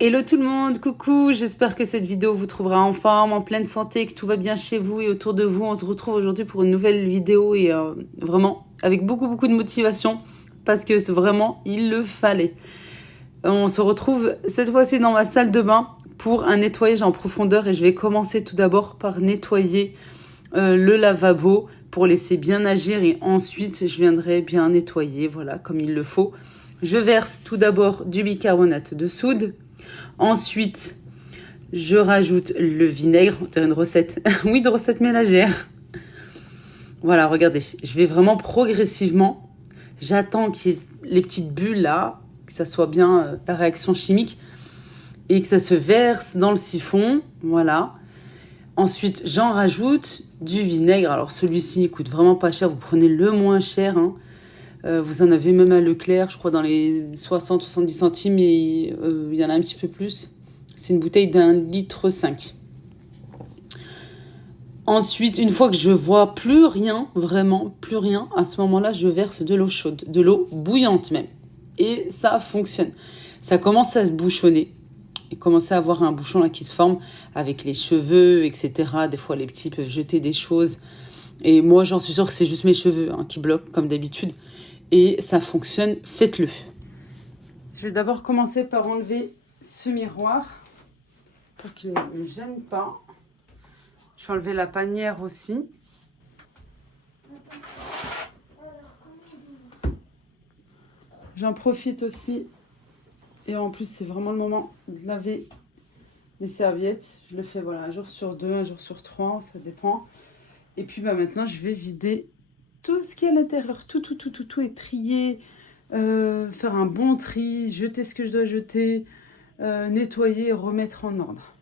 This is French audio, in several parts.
Hello tout le monde, coucou, j'espère que cette vidéo vous trouvera en forme, en pleine santé, que tout va bien chez vous et autour de vous. On se retrouve aujourd'hui pour une nouvelle vidéo et vraiment avec beaucoup de motivation parce que c'est vraiment, il le fallait. On se retrouve cette fois-ci dans ma salle de bain pour un nettoyage en profondeur et je vais commencer tout d'abord par nettoyer le lavabo pour laisser bien agir et ensuite je viendrai bien nettoyer, voilà, comme il le faut. Je verse tout d'abord du bicarbonate de soude. Ensuite, je rajoute le vinaigre, on dirait une recette, oui, de recette ménagère. Voilà, regardez, je vais vraiment progressivement, j'attends qu'il y ait les petites bulles là, que ça soit bien la réaction chimique et que ça se verse dans le siphon, voilà. Ensuite, j'en rajoute du vinaigre, alors celui-ci il coûte vraiment pas cher, vous prenez le moins cher, hein. Vous en avez même à Leclerc, je crois dans les 60-70 centimes et il y en a un petit peu plus. C'est une bouteille d'1,5 litre. Ensuite, une fois que je vois plus rien, vraiment plus rien, à ce moment-là, je verse de l'eau chaude, de l'eau bouillante même. Et ça fonctionne. Ça commence à se bouchonner. Et commencer à avoir un bouchon là qui se forme avec les cheveux, etc. Des fois, les petits peuvent jeter des choses. Et moi, j'en suis sûre que c'est juste mes cheveux qui bloquent comme d'habitude. Et ça fonctionne, faites-le. Je vais d'abord commencer par enlever ce miroir pour qu'il ne me gêne pas. Je vais enlever la panière aussi. J'en profite aussi. Et en plus, c'est vraiment le moment de laver les serviettes. Je le fais voilà, un jour sur 2, un jour sur 3, ça dépend. Et puis maintenant, je vais vider tout ce qui est à l'intérieur. Tout est trié. Faire un bon tri, jeter ce que je dois jeter, nettoyer et remettre en ordre.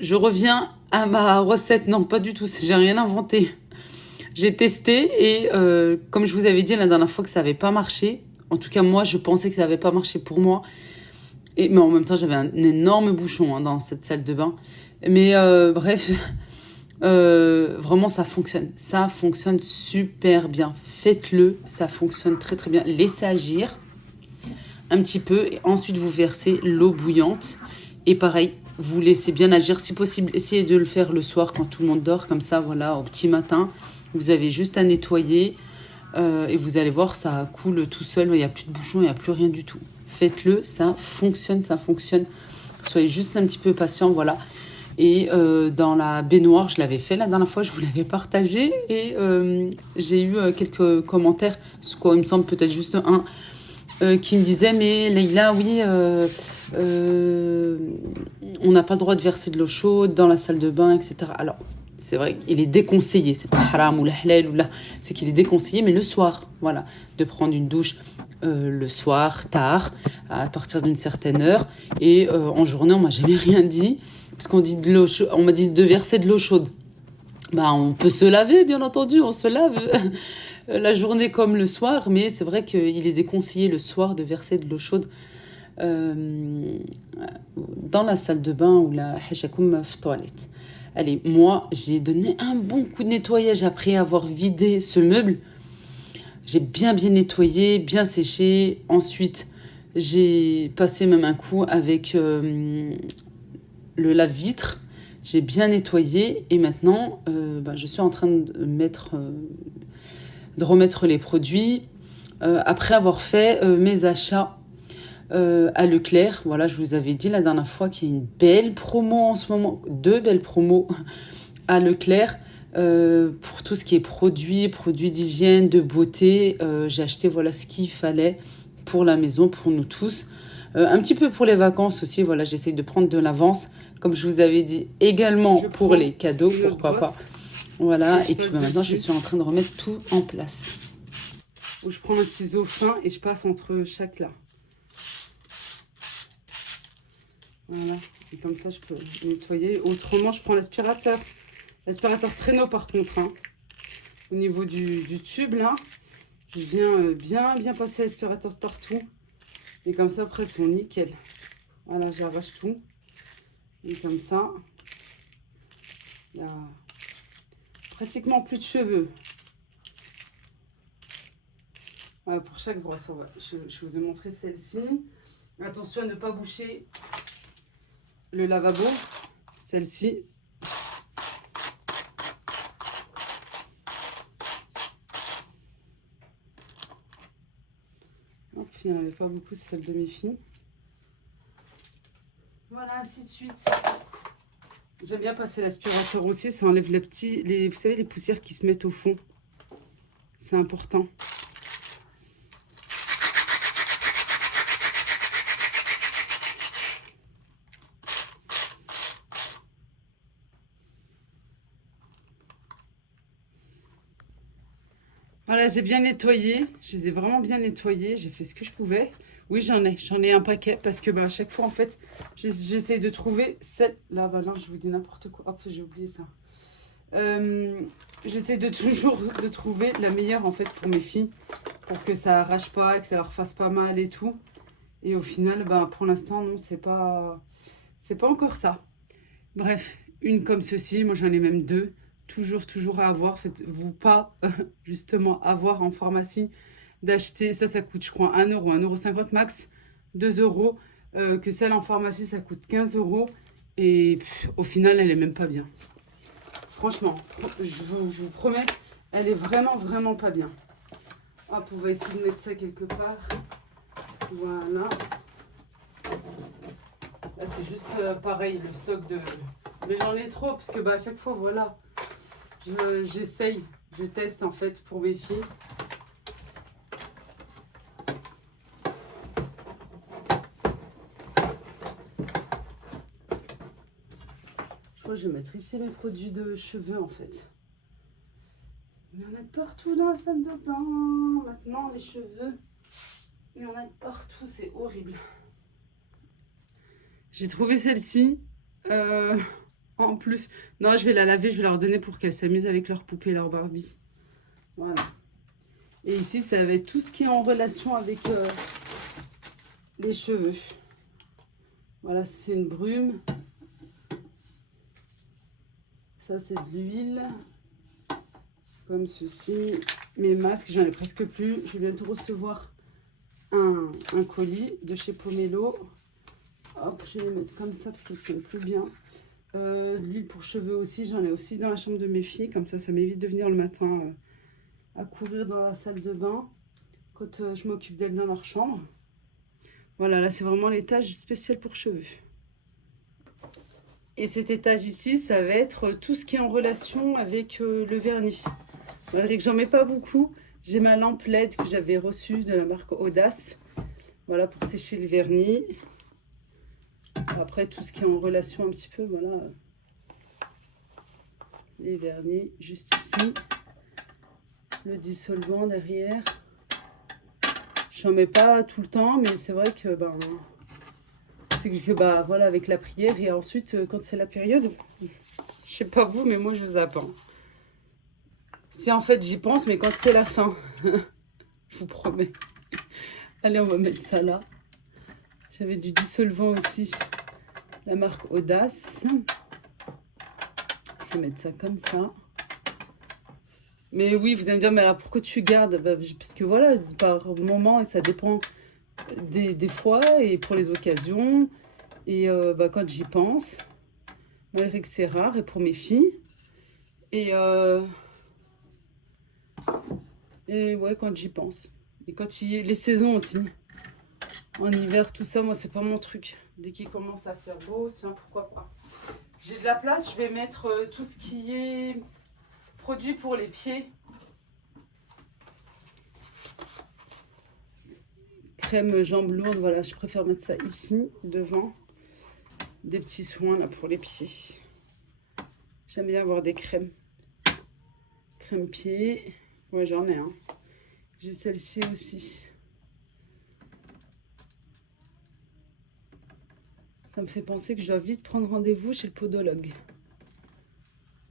Je reviens à ma recette. Non, pas du tout. J'ai rien inventé. J'ai testé et comme je vous avais dit la dernière fois que ça n'avait pas marché, en tout cas moi je pensais que ça n'avait pas marché pour moi, mais en même temps j'avais un énorme bouchon dans cette salle de bain. Mais bref, vraiment ça fonctionne super bien. Faites-le, ça fonctionne très bien. Laissez agir un petit peu et ensuite vous versez l'eau bouillante et pareil, vous laissez bien agir. Si possible, essayez de le faire le soir quand tout le monde dort, comme ça voilà, au petit matin. Vous avez juste à nettoyer et vous allez voir, ça coule tout seul. Il n'y a plus de bouchon, il n'y a plus rien du tout. Faites-le, ça fonctionne. Soyez juste un petit peu patient, voilà. Et dans la baignoire, je l'avais fait la dernière fois, je vous l'avais partagé. Et j'ai eu quelques commentaires, il me semble peut-être juste un, qui me disait, mais Leïla, oui, on n'a pas le droit de verser de l'eau chaude dans la salle de bain, etc. Alors, c'est vrai qu'il est déconseillé, c'est pas haram ou la halal ou là, c'est qu'il est déconseillé, mais le soir, voilà, de prendre une douche le soir, tard, à partir d'une certaine heure, et en journée, on m'a jamais rien dit, parce qu'on dit on m'a dit de verser de l'eau chaude. Bah, on peut se laver, bien entendu, on se lave la journée comme le soir, mais c'est vrai qu'il est déconseillé le soir de verser de l'eau chaude dans la salle de bain ou la hachakoum toilette. Allez, moi, j'ai donné un bon coup de nettoyage après avoir vidé ce meuble. J'ai bien nettoyé, bien séché. Ensuite, j'ai passé même un coup avec le lave-vitre. J'ai bien nettoyé et maintenant, je suis en train de remettre les produits après avoir fait mes achats à Leclerc. Voilà, je vous avais dit la dernière fois qu'il y a une belle promo en ce moment, 2 belles promos à Leclerc pour tout ce qui est produits d'hygiène, de beauté. J'ai acheté voilà ce qu'il fallait pour la maison, pour nous tous. Un petit peu pour les vacances aussi, voilà, j'essaye de prendre de l'avance, comme je vous avais dit, également pour les cadeaux, pourquoi pas. Voilà, et puis maintenant je suis en train de remettre tout en place. où je prends un ciseau fin et je passe entre chaque là. Voilà, et comme ça je peux nettoyer. Autrement, je prends l'aspirateur. L'aspirateur traîneau par contre, hein. Au niveau du tube là, je viens bien passer l'aspirateur partout. Et comme ça, après, ils sont nickel. Voilà, j'arrache tout. Et comme ça, il y a pratiquement plus de cheveux. Voilà, pour chaque brosse, je vous ai montré celle-ci. Attention à ne pas boucher le lavabo. Celle-ci. Puis il n'y en avait pas beaucoup, c'est celle de mes filles. Voilà, ainsi de suite. J'aime bien passer l'aspirateur aussi, ça enlève vous savez, les poussières qui se mettent au fond. C'est important. Voilà, j'ai bien nettoyé. Je les ai vraiment bien nettoyés. J'ai fait ce que je pouvais. Oui, j'en ai un paquet parce que à chaque fois, en fait, j'essaie de trouver celle... Là, bah non, je vous dis n'importe quoi. Hop, j'ai oublié ça. J'essaie de toujours de trouver la meilleure, en fait, pour mes filles. Pour que ça arrache pas, que ça leur fasse pas mal et tout. Et au final, pour l'instant, non, c'est pas encore ça. Bref, une comme ceci. Moi, j'en ai même deux. Toujours à avoir. Faites-vous pas, justement, avoir en pharmacie d'acheter. Ça coûte, je crois, 1 euro, 1,50 € max, 2 €. Que celle en pharmacie, ça coûte 15 €. Et au final, elle est même pas bien. Franchement, je vous promets, elle est vraiment pas bien. Hop, on va essayer de mettre ça quelque part. Voilà. Là, c'est juste pareil, le stock de... Mais j'en ai trop, parce que à chaque fois, voilà, j'essaye, je teste en fait pour mes filles. Je crois que je vais mettre ici mes produits de cheveux en fait. Il y en a de partout dans la salle de bain. Maintenant, les cheveux, il y en a de partout, c'est horrible. J'ai trouvé celle-ci. En plus, non, je vais la laver, je vais leur donner pour qu'elles s'amusent avec leurs poupées, leurs Barbie. Voilà. Et ici, ça va être tout ce qui est en relation avec les cheveux. Voilà, c'est une brume. Ça, c'est de l'huile. Comme ceci. Mes masques, j'en ai presque plus. Je vais bientôt recevoir un colis de chez Pomelo. Hop, je vais les mettre comme ça parce qu'ils sont plus bien. L'huile pour cheveux aussi, j'en ai aussi dans la chambre de mes filles. Comme ça m'évite de venir le matin à courir dans la salle de bain quand je m'occupe d'elles dans leur chambre. Voilà, là c'est vraiment l'étage spécial pour cheveux. Et cet étage ici, ça va être tout ce qui est en relation avec le vernis. Malgré que j'en mets pas beaucoup, j'ai ma lampe LED que j'avais reçue de la marque Audace. Voilà, pour sécher le vernis. Après, tout ce qui est en relation un petit peu, voilà. Les vernis, juste ici. Le dissolvant derrière. J'en mets pas tout le temps, mais c'est vrai que, c'est que, voilà, avec la prière. Et ensuite, quand c'est la période, je sais pas vous, mais moi, je zappe. Hein. Si en fait, j'y pense, mais quand c'est la fin, je vous promets. Allez, on va mettre ça là. J'avais du dissolvant aussi. La marque Audace. Je vais mettre ça comme ça. Mais oui, vous allez me dire, mais alors pourquoi tu gardes? Parce que voilà, par moment, et ça dépend des fois et pour les occasions. Et quand j'y pense, malgré que c'est rare, et pour mes filles. Et ouais, quand j'y pense. Et quand il y a les saisons aussi. En hiver, tout ça, moi, c'est pas mon truc. Dès qu'il commence à faire beau, tiens, pourquoi pas. J'ai de la place, je vais mettre tout ce qui est produit pour les pieds. Crème jambes lourdes, voilà, je préfère mettre ça ici, devant. Des petits soins, là, pour les pieds. J'aime bien avoir des crèmes. Crème pied, ouais, j'en ai un. J'ai celle-ci aussi. Ça me fait penser que je dois vite prendre rendez-vous chez le podologue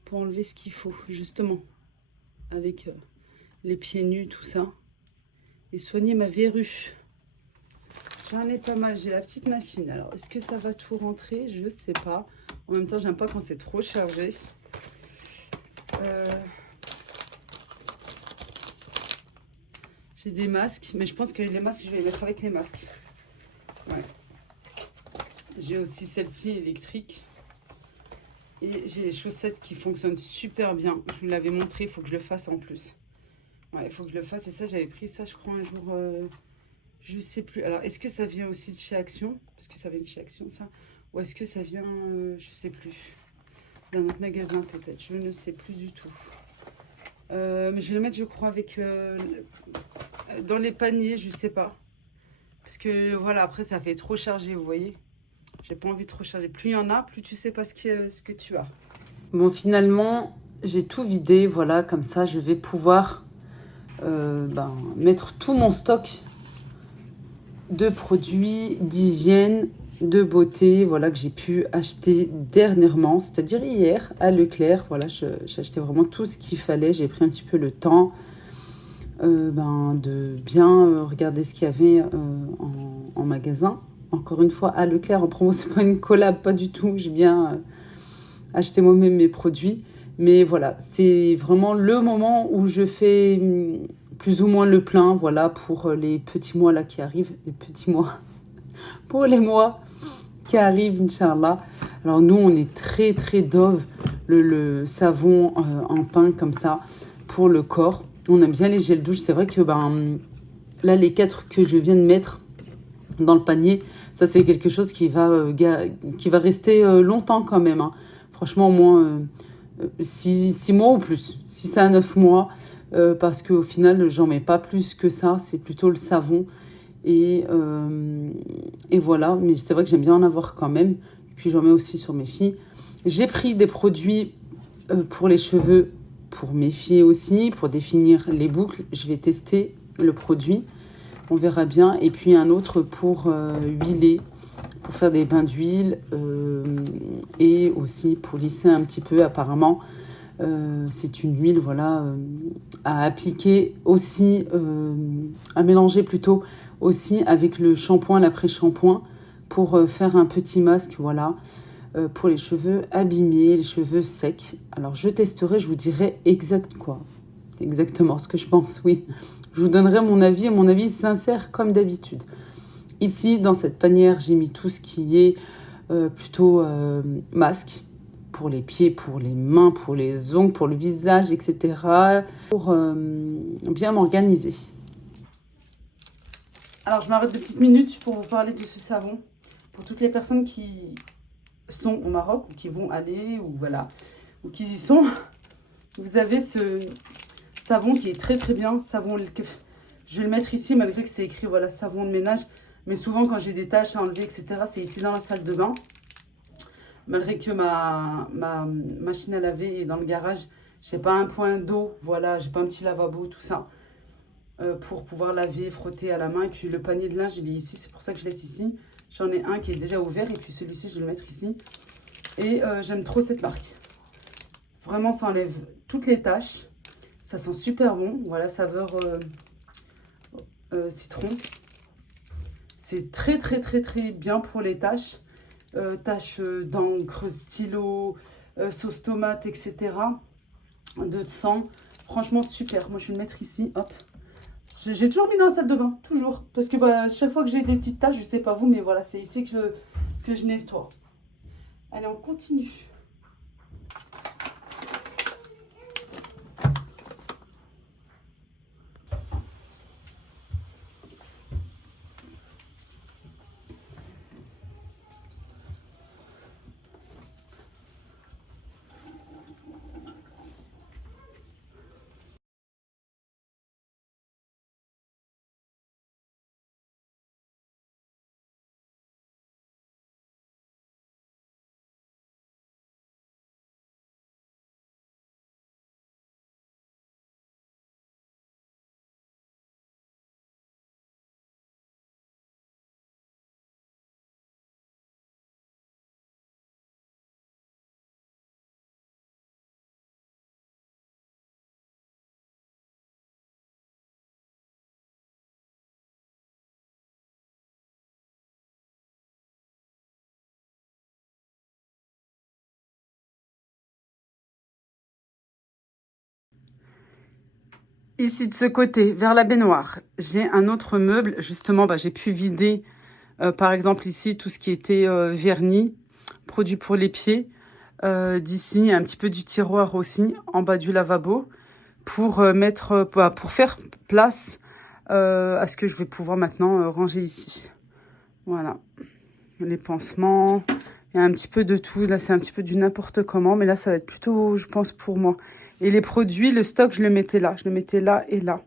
pour enlever ce qu'il faut, justement, avec les pieds nus, tout ça, et soigner ma verrue. J'en ai pas mal, j'ai la petite machine. Alors, est-ce que ça va tout rentrer? Je sais pas. En même temps, j'aime pas quand c'est trop chargé. J'ai des masques, mais je pense que les masques, je vais les mettre avec les masques. Ouais. J'ai aussi celle-ci électrique. Et j'ai les chaussettes qui fonctionnent super bien. Je vous l'avais montré, il faut que je le fasse en plus. Ouais, il faut que je le fasse. Et ça, j'avais pris ça, je crois, un jour... je sais plus. Alors, est-ce que ça vient aussi de chez Action? Parce que ça vient de chez Action, ça. Ou est-ce que ça vient, je sais plus, d'un autre magasin, peut-être. Je ne sais plus du tout. Mais je vais le mettre, je crois, avec... dans les paniers, je sais pas. Parce que, voilà, après, ça fait trop chargé, vous voyez. J'ai pas envie de trop charger. Plus il y en a, plus tu sais pas ce que tu as. Bon, finalement, j'ai tout vidé. Voilà, comme ça, je vais pouvoir mettre tout mon stock de produits d'hygiène, de beauté, voilà, que j'ai pu acheter dernièrement, c'est-à-dire hier, à Leclerc. Voilà, j'ai acheté vraiment tout ce qu'il fallait. J'ai pris un petit peu le temps de bien regarder ce qu'il y avait en magasin. Encore une fois, à Leclerc en promo, c'est pas une collab, pas du tout. J'ai bien acheté moi-même mes produits. Mais voilà, c'est vraiment le moment où je fais plus ou moins le plein, voilà, pour les petits mois là qui arrivent. Les petits mois, pour les mois qui arrivent, Inch'Allah. Alors nous, on est très très Dove, le savon en pain comme ça, pour le corps. On aime bien les gels douche. C'est vrai que là, les 4 que je viens de mettre dans le panier, ça c'est quelque chose qui va rester longtemps quand même. Hein. Franchement, au moins 6 mois ou plus. 6 à 9 mois. Parce qu'au final, j'en mets pas plus que ça. C'est plutôt le savon. Et voilà. Mais c'est vrai que j'aime bien en avoir quand même. Puis j'en mets aussi sur mes filles. J'ai pris des produits pour les cheveux pour mes filles aussi, pour définir les boucles. Je vais tester le produit. On verra bien. Et puis un autre pour huiler, pour faire des bains d'huile et aussi pour lisser un petit peu apparemment. C'est une huile voilà, à appliquer aussi, à mélanger plutôt aussi avec le shampoing, l'après-shampoing pour faire un petit masque, voilà, pour les cheveux abîmés, les cheveux secs. Alors je testerai, je vous dirai exactement ce que je pense, oui. Je vous donnerai mon avis sincère comme d'habitude. Ici, dans cette panière, j'ai mis tout ce qui est plutôt masque pour les pieds, pour les mains, pour les ongles, pour le visage, etc. Pour bien m'organiser. Alors, je m'arrête de petites minutes pour vous parler de ce savon. Pour toutes les personnes qui sont au Maroc ou qui vont aller ou voilà, ou qui y sont, vous avez ce savon qui est très très bien. Savon, je vais le mettre ici malgré que c'est écrit voilà savon de ménage. Mais souvent quand j'ai des tâches à enlever, etc., c'est ici dans la salle de bain. Malgré que ma machine à laver est dans le garage, j'ai pas un point d'eau, voilà, j'ai pas un petit lavabo, tout ça, pour pouvoir laver, frotter à la main. Et puis le panier de linge, il est ici, c'est pour ça que je laisse ici. J'en ai un qui est déjà ouvert et puis celui-ci, je vais le mettre ici. Et j'aime trop cette marque. Vraiment, ça enlève toutes les taches. Ça sent super bon, voilà, saveur citron. C'est très très très très bien pour les taches. Taches d'encre, stylo, sauce tomate, etc. De sang. Franchement, super. Moi, je vais le mettre ici. Hop. J'ai toujours mis dans la salle de bain. Toujours. Parce que chaque fois que j'ai des petites taches, je sais pas vous, mais voilà, c'est ici que je nettoie. Allez, on continue. Ici, de ce côté, vers la baignoire, j'ai un autre meuble. Justement, j'ai pu vider, par exemple, ici, tout ce qui était vernis, produit pour les pieds. D'ici, un petit peu du tiroir aussi, en bas du lavabo, pour pour faire place à ce que je vais pouvoir maintenant ranger ici. Voilà. Les pansements, il y a un petit peu de tout. Là, c'est un petit peu du n'importe comment, mais là, ça va être plutôt, je pense, pour moi. Et les produits, le stock, je le mettais là. Je le mettais là et là.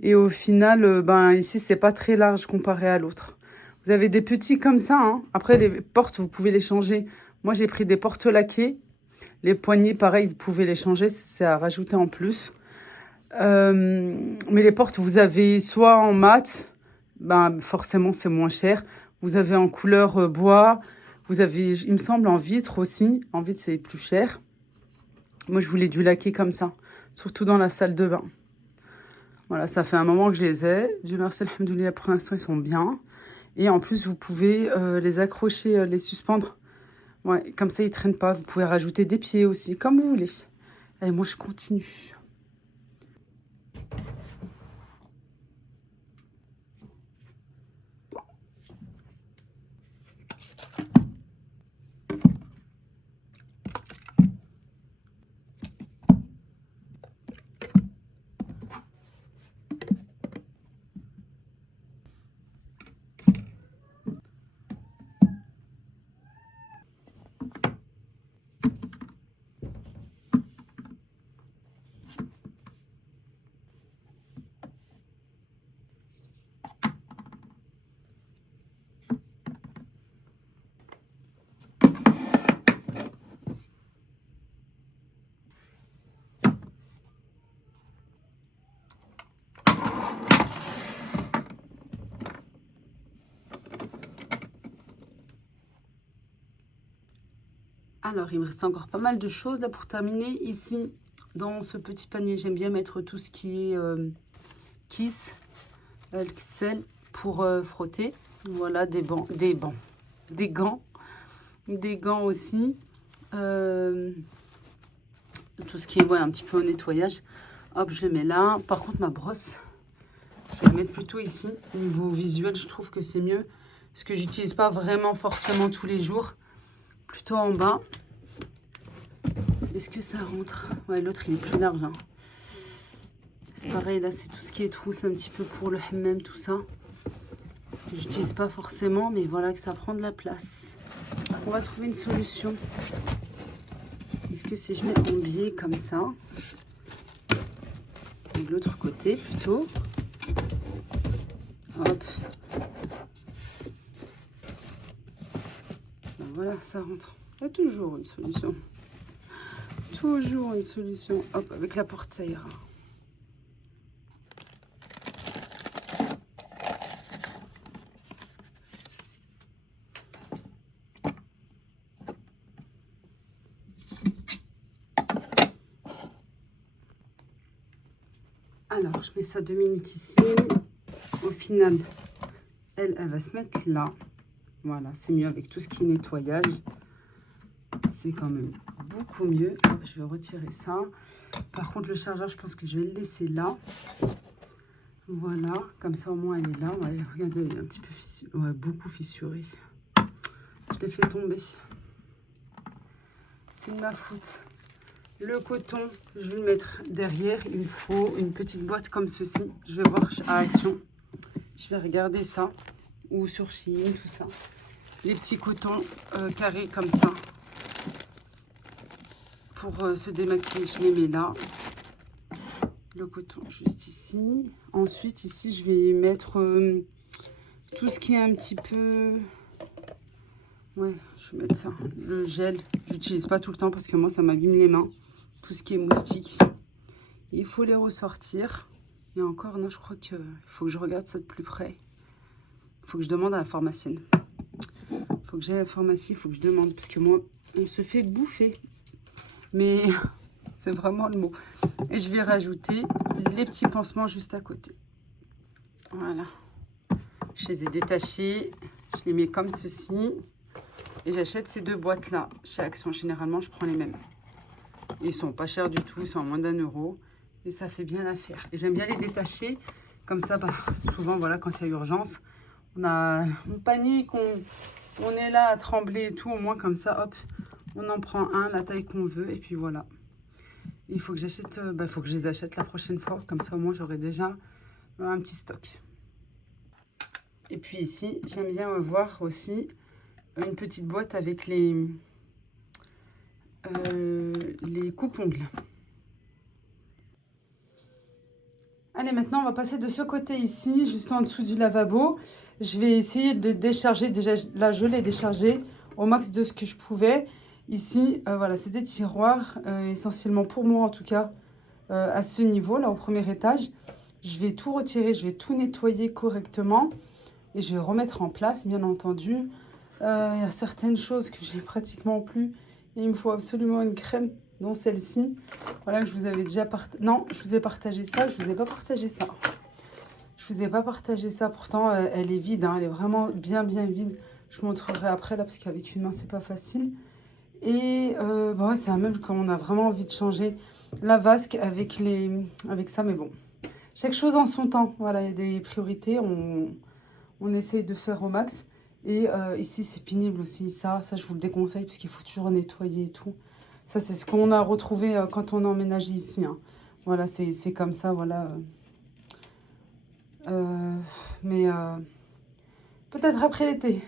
Et au final, ici, c'est pas très large comparé à l'autre. Vous avez des petits comme ça, hein. Après, les portes, vous pouvez les changer. Moi, j'ai pris des portes laquées. Les poignées, pareil, vous pouvez les changer. C'est à rajouter en plus. Mais les portes, vous avez soit en mat, forcément, c'est moins cher. Vous avez en couleur bois. Vous avez, il me semble, en vitre aussi. En vitre, c'est plus cher. Moi, je voulais du laqué comme ça, surtout dans la salle de bain. Voilà, ça fait un moment que je les ai. Dieu merci, alhamdoulilah, pour l'instant, ils sont bien. Et en plus, vous pouvez les accrocher, les suspendre. Ouais, comme ça, ils ne traînent pas. Vous pouvez rajouter des pieds aussi, comme vous voulez. Allez, moi, je continue. Alors, il me reste encore pas mal de choses là pour terminer. Ici, dans ce petit panier, j'aime bien mettre tout ce qui est Kiss, Excel pour frotter. Voilà, des gants aussi. Tout ce qui est un petit peu au nettoyage. Hop, je le mets là. Par contre, ma brosse, je vais la mettre plutôt ici. Au niveau visuel, je trouve que c'est mieux. Parce que j'utilise pas vraiment forcément tous les jours. Plutôt en bas. Est-ce que ça rentre? Ouais, l'autre, il est plus large. Hein. C'est pareil, là, c'est tout ce qui est trousse, un petit peu pour le hammam, tout ça. J'utilise pas forcément, mais voilà que ça prend de la place. On va trouver une solution. Est-ce que si je mets en biais comme ça, de l'autre côté plutôt. Hop. Voilà, ça rentre. Il y a toujours une solution. Toujours une solution. Hop, avec la porte, ça ira. Alors, je mets ça 2 minutes ici. Au final, elle va se mettre là. Voilà, c'est mieux avec tout ce qui est nettoyage. C'est quand même beaucoup mieux. Hop, je vais retirer ça. Par contre, le chargeur, je pense que je vais le laisser là. Voilà, comme ça au moins elle est là. Ouais, regardez, elle est un petit peu fissurée. Ouais, beaucoup fissurée. Je l'ai fait tomber. C'est de ma faute. Le coton, je vais le mettre derrière. Il me faut une petite boîte comme ceci. Je vais voir à Action. Je vais regarder ça. Ou sur Shein, tout ça. Les petits cotons carrés comme ça. Pour se démaquiller, je les mets là. Le coton juste ici. Ensuite, ici, je vais mettre tout ce qui est un petit peu... Ouais, je vais mettre ça. Le gel, j'utilise pas tout le temps parce que moi, ça m'abîme les mains. Tout ce qui est moustique. Il faut les ressortir. Et encore, non, je crois qu'il faut que je regarde ça de plus près. Il faut que je demande à la pharmacienne. Il faut que j'aille à la pharmacie, il faut que je demande. Parce que moi, on se fait bouffer. Mais c'est vraiment le mot. Et je vais rajouter les petits pansements juste à côté. Voilà. Je les ai détachés. Je les mets comme ceci. Et j'achète ces 2 boîtes-là. Chez Action, généralement, je prends les mêmes. Ils sont pas chers du tout. Ils sont à moins d'1 €. Et ça fait bien l'affaire. Et j'aime bien les détacher. Comme ça, bah, souvent, voilà, quand il y a urgence, on panique, on est là à trembler et tout. Au moins, comme ça, hop, on en prend un, la taille qu'on veut. Et puis voilà. Il faut que j'achète, faut que je les achète la prochaine fois. Comme ça, au moins, j'aurai déjà un petit stock. Et puis ici, j'aime bien voir aussi une petite boîte avec les coupes-ongles. Allez, maintenant, on va passer de ce côté ici, juste en dessous du lavabo. Je vais essayer de décharger. Déjà, là, je l'ai déchargé au max de ce que je pouvais. Ici, voilà, c'est des tiroirs, essentiellement pour moi, en tout cas, à ce niveau, là, au premier étage. Je vais tout retirer, je vais tout nettoyer correctement. Et je vais remettre en place, bien entendu. Il y a certaines choses que j'ai pratiquement plus. Et il me faut absolument une crème, dont celle-ci. Voilà, que je vous avais déjà partagé. Non, je vous ai partagé ça, je vous ai pas partagé ça. Je vous ai pas partagé ça, pourtant elle est vide, hein, elle est vraiment bien vide. Je vous montrerai après là, parce qu'avec une main, c'est pas facile. Et ouais, c'est un meuble qu'on a vraiment envie de changer. La vasque avec ça, mais bon. Chaque chose en son temps. Voilà, il y a des priorités, on essaye de faire au max. Et ici, c'est pénible aussi. Ça, je vous le déconseille parce qu'il faut toujours nettoyer et tout. Ça, c'est ce qu'on a retrouvé quand on a emménagé ici. Hein. Voilà, c'est comme ça, voilà. Mais peut-être après l'été.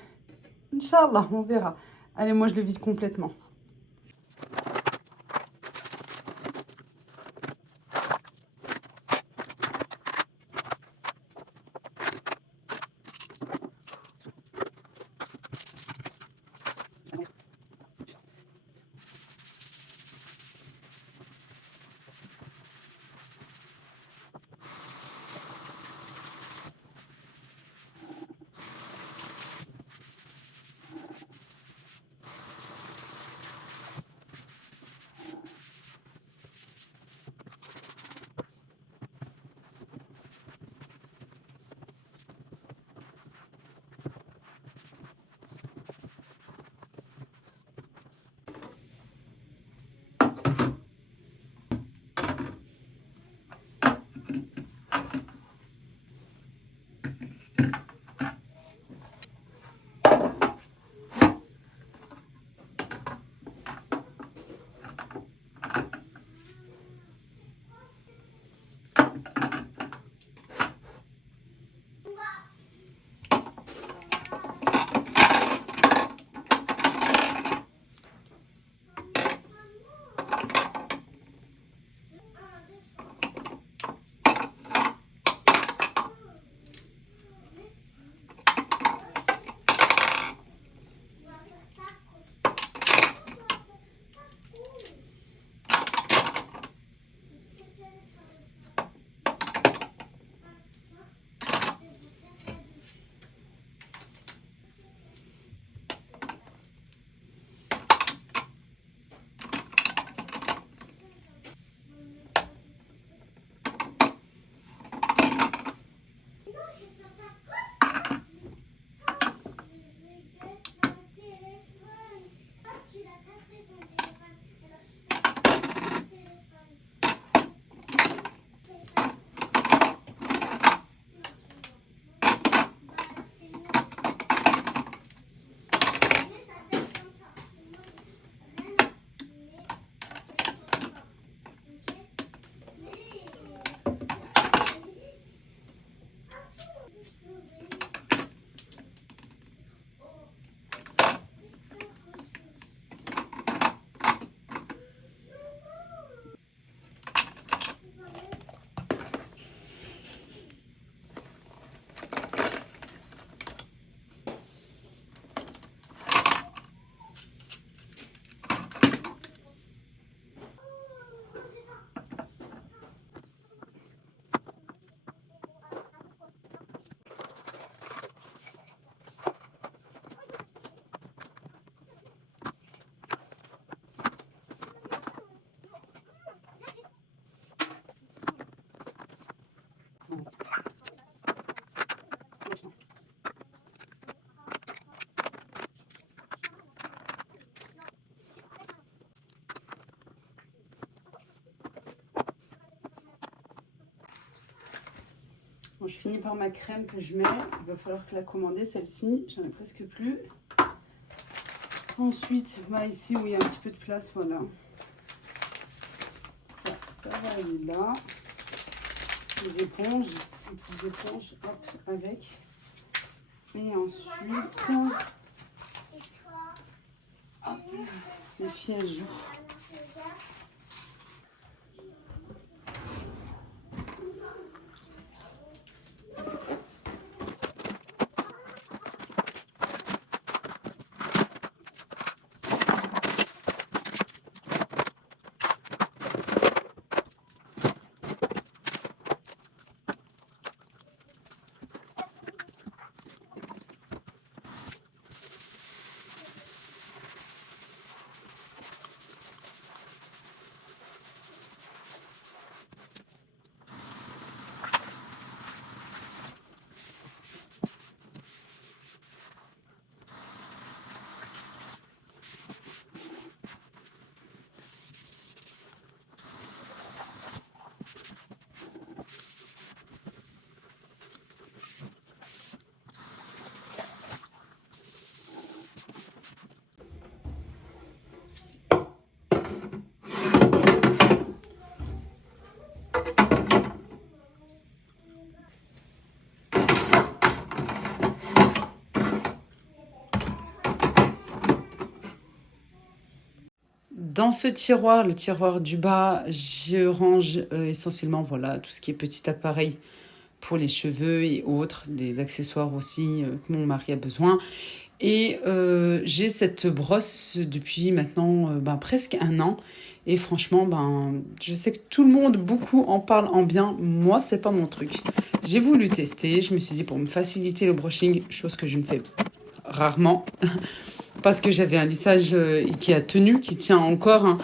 Inch'Allah, on verra. Allez, moi, je le vide complètement. Bon, je finis par ma crème que je mets. Il va falloir que la commander, celle-ci. J'en ai presque plus. Ensuite, bah, ici où il y a un petit peu de place, voilà. Ça va aller là. Les éponges, les petites éponges, hop, avec. Et ensuite, hop, les filles elles jouent. Dans ce tiroir, le tiroir du bas, je range essentiellement voilà, tout ce qui est petit appareil pour les cheveux et autres, des accessoires aussi que mon mari a besoin. Et j'ai cette brosse depuis maintenant presque un an. Et franchement, je sais que tout le monde, beaucoup en parle en bien. Moi, c'est pas mon truc. J'ai voulu tester. Je me suis dit pour me faciliter le brushing, chose que je ne fais rarement. Parce que j'avais un lissage qui a tenu, qui tient encore, hein,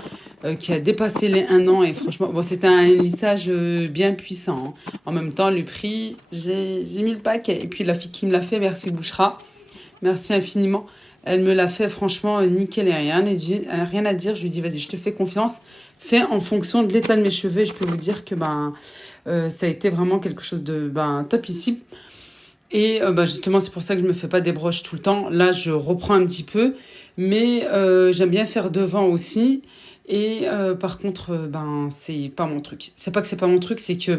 qui a dépassé les 1 an. Et franchement, bon, c'était un lissage bien puissant. Hein. En même temps, le prix, j'ai mis le paquet. Et puis la fille qui me l'a fait, merci Bouchra. Merci infiniment. Elle me l'a fait franchement nickel et rien. Elle n'a rien à dire. Je lui dis, vas-y, je te fais confiance. Fais en fonction de l'état de mes cheveux. Et je peux vous dire que ça a été vraiment quelque chose de topissime. Et justement, c'est pour ça que je me fais pas des broches tout le temps. Là, je reprends un petit peu. Mais j'aime bien faire devant aussi. Et par contre, c'est pas mon truc. C'est pas que c'est pas mon truc, c'est que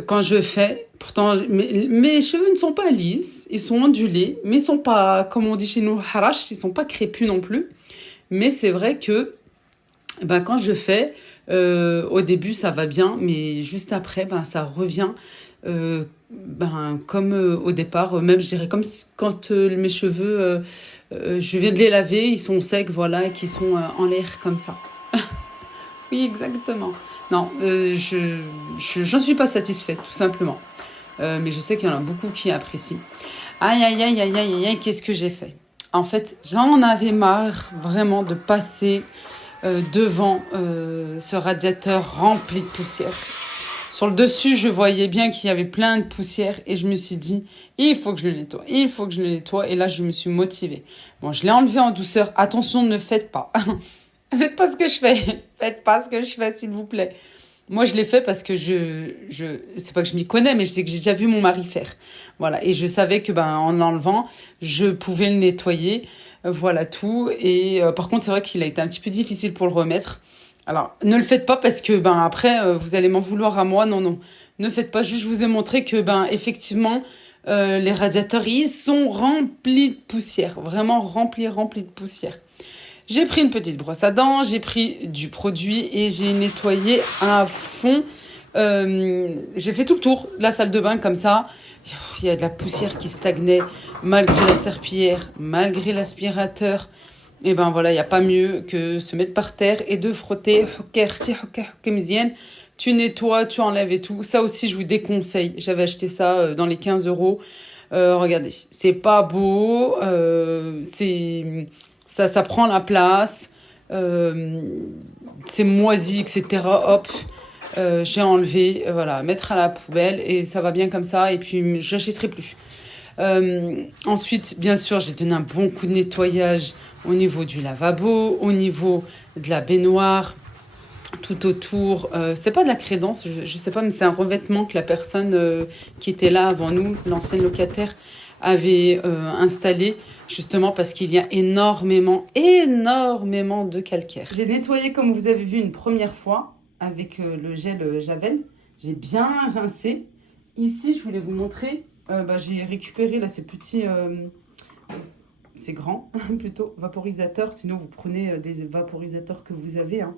quand je fais, pourtant mes cheveux ne sont pas lisses, ils sont ondulés, mais ils sont pas, comme on dit chez nous, harash, ils sont pas crépus non plus. Mais c'est vrai que quand je fais, au début ça va bien, mais juste après, ça revient comme au départ, même je dirais comme quand mes cheveux, je viens de les laver, ils sont secs, voilà, et qui sont en l'air comme ça. Oui, exactement. Non, j'en suis pas satisfaite, tout simplement. Mais je sais qu'il y en a beaucoup qui apprécient. Aïe, aïe, aïe, aïe, aïe, aïe, qu'est-ce que j'ai fait? En fait, j'en avais marre vraiment de passer devant ce radiateur rempli de poussière. Sur le dessus, je voyais bien qu'il y avait plein de poussière et je me suis dit, il faut que je le nettoie, il faut que je le nettoie. Et là, je me suis motivée. Bon, je l'ai enlevé en douceur. Attention, ne faites pas. Faites pas ce que je fais. Faites pas ce que je fais, s'il vous plaît. Moi, je l'ai fait parce que c'est pas que je m'y connais, mais je sais que j'ai déjà vu mon mari faire. Voilà. Et je savais que, en l'enlevant, je pouvais le nettoyer. Voilà tout. Et, par contre, c'est vrai qu'il a été un petit peu difficile pour le remettre. Alors, ne le faites pas parce que, après, vous allez m'en vouloir à moi. Non, non. Ne faites pas. Juste, je vous ai montré que, effectivement, les radiateurs, ils sont remplis de poussière. Vraiment remplis de poussière. J'ai pris une petite brosse à dents, j'ai pris du produit et j'ai nettoyé à fond. J'ai fait tout le tour de la salle de bain comme ça. Il y a de la poussière qui stagnait malgré la serpillière, malgré l'aspirateur. Et voilà, il n'y a pas mieux que se mettre par terre et de frotter. Tu nettoies, tu enlèves et tout. Ça aussi, je vous déconseille. J'avais acheté ça dans les 15 €. Regardez, c'est pas beau. Ça prend la place, c'est moisi, etc. Hop, j'ai enlevé, voilà, mettre à la poubelle et ça va bien comme ça. Et puis, je n'achèterai plus. Ensuite, bien sûr, j'ai donné un bon coup de nettoyage au niveau du lavabo, au niveau de la baignoire, tout autour. C'est pas de la crédence, je sais pas, mais c'est un revêtement que la personne qui était là avant nous, l'ancienne locataire, avait installé, justement parce qu'il y a énormément de calcaire. J'ai nettoyé, comme vous avez vu, une première fois avec le gel Javel. J'ai bien rincé. Ici, je voulais vous montrer, j'ai récupéré là ces petits... c'est grand, plutôt, vaporisateur. Sinon, vous prenez des vaporisateurs que vous avez. Hein.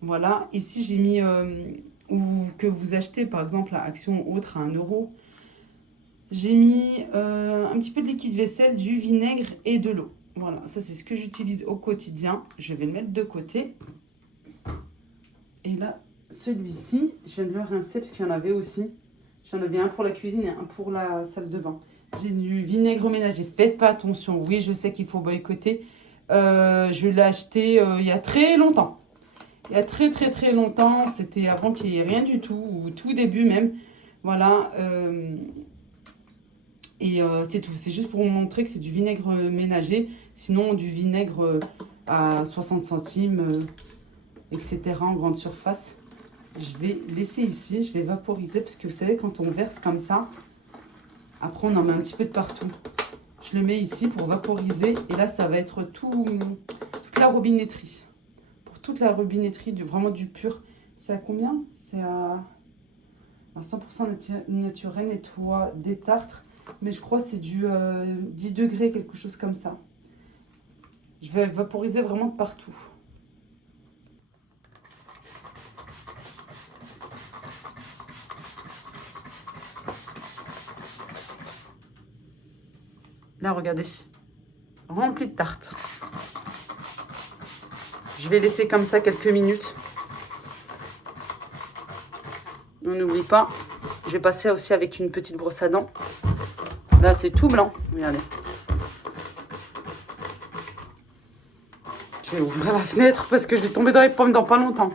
Voilà. Ici, j'ai mis, ou que vous achetez, par exemple, à Action ou autre, à 1 €. J'ai mis un petit peu de liquide vaisselle, du vinaigre et de l'eau. Voilà, ça, c'est ce que j'utilise au quotidien. Je vais le mettre de côté. Et là, celui-ci, je viens de le rincer parce qu'il y en avait aussi. J'en avais un pour la cuisine et un pour la salle de bain. J'ai du vinaigre ménager. Faites pas attention. Oui, je sais qu'il faut boycotter. Je l'ai acheté il y a très longtemps. Il y a très longtemps. C'était avant qu'il n'y ait rien du tout, ou tout début même. Voilà. C'est tout. C'est juste pour vous montrer que c'est du vinaigre ménager. Sinon, du vinaigre à 60 centimes, etc. en grande surface. Je vais laisser ici. Je vais vaporiser parce que vous savez, quand on verse comme ça, après, on en met un petit peu de partout. Je le mets ici pour vaporiser. Et là, ça va être toute la robinetterie. Pour toute la robinetterie, vraiment du pur. C'est à combien? C'est à 100% naturel, nettoie des tartres. Mais je crois que c'est du 10 degrés, quelque chose comme ça. Je vais vaporiser vraiment de partout. Là, regardez, rempli de tartes. Je vais laisser comme ça quelques minutes. On n'oublie pas, je vais passer aussi avec une petite brosse à dents. Là, c'est tout blanc, regardez. Je vais ouvrir la fenêtre parce que je vais tomber dans les pommes dans pas longtemps.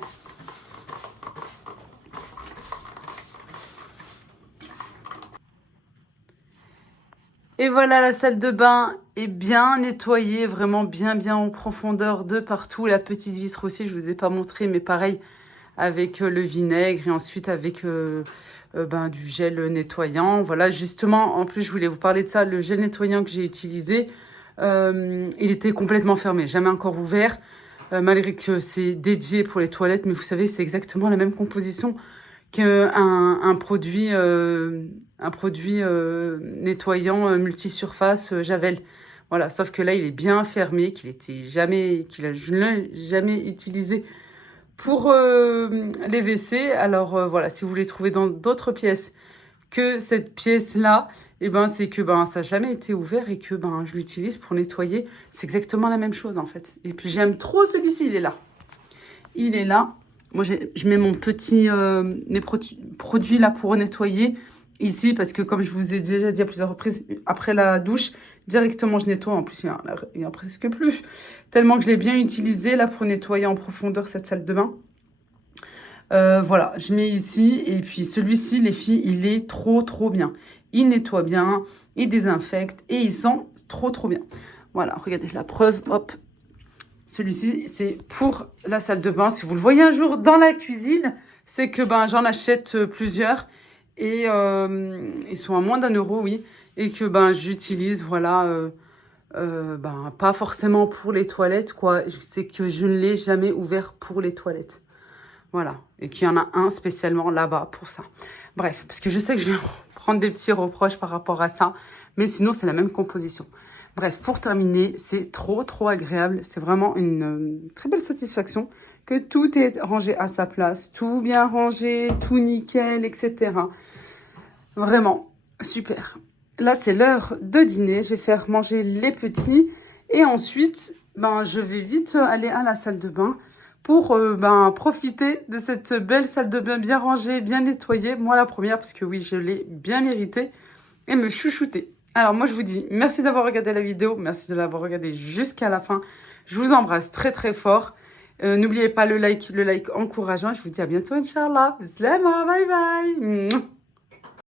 Et voilà, la salle de bain est bien nettoyée, vraiment bien en profondeur de partout. La petite vitre aussi, je ne vous ai pas montré, mais pareil, avec le vinaigre et ensuite avec du gel nettoyant. Voilà, justement, en plus, je voulais vous parler de ça, le gel nettoyant que j'ai utilisé, il était complètement fermé, jamais encore ouvert, malgré que c'est dédié pour les toilettes, mais vous savez, c'est exactement la même composition qu'un produit nettoyant multisurface Javel. Voilà, sauf que là, il est bien fermé, je ne l'ai jamais utilisé pour les WC. Alors voilà, si vous voulez trouver dans d'autres pièces que cette pièce-là, c'est que ça n'a jamais été ouvert et que je l'utilise pour nettoyer. C'est exactement la même chose en fait. Et puis j'aime trop celui-ci, il est là. Il est là. Moi, je mets mon petit mes produits là pour nettoyer ici parce que comme je vous ai déjà dit à plusieurs reprises, après la douche, directement je nettoie. En plus, il y en a presque plus. Tellement que je l'ai bien utilisé là pour nettoyer en profondeur cette salle de bain. Voilà, je mets ici. Et puis celui-ci, les filles, il est trop bien. Il nettoie bien, il désinfecte et il sent trop bien. Voilà, regardez la preuve, hop. Celui-ci, c'est pour la salle de bain. Si vous le voyez un jour dans la cuisine, c'est que j'en achète plusieurs. Et ils sont à moins d'1 €, oui. Et que j'utilise, voilà, pas forcément pour les toilettes, quoi. C'est que je ne l'ai jamais ouvert pour les toilettes. Voilà. Et qu'il y en a un spécialement là-bas pour ça. Bref, parce que je sais que je vais prendre des petits reproches par rapport à ça. Mais sinon, c'est la même composition. Bref, pour terminer, c'est trop agréable. C'est vraiment une très belle satisfaction que tout est rangé à sa place, tout bien rangé, tout nickel, etc. Vraiment, super. Là, c'est l'heure de dîner. Je vais faire manger les petits. Et ensuite, je vais vite aller à la salle de bain pour profiter de cette belle salle de bain bien rangée, bien nettoyée. Moi, la première, parce que oui, je l'ai bien méritée et me chouchouter. Alors moi, je vous dis merci d'avoir regardé la vidéo. Merci de l'avoir regardée jusqu'à la fin. Je vous embrasse très fort. N'oubliez pas le like encourageant. Je vous dis à bientôt, Inch'Allah. Bislama, bye bye.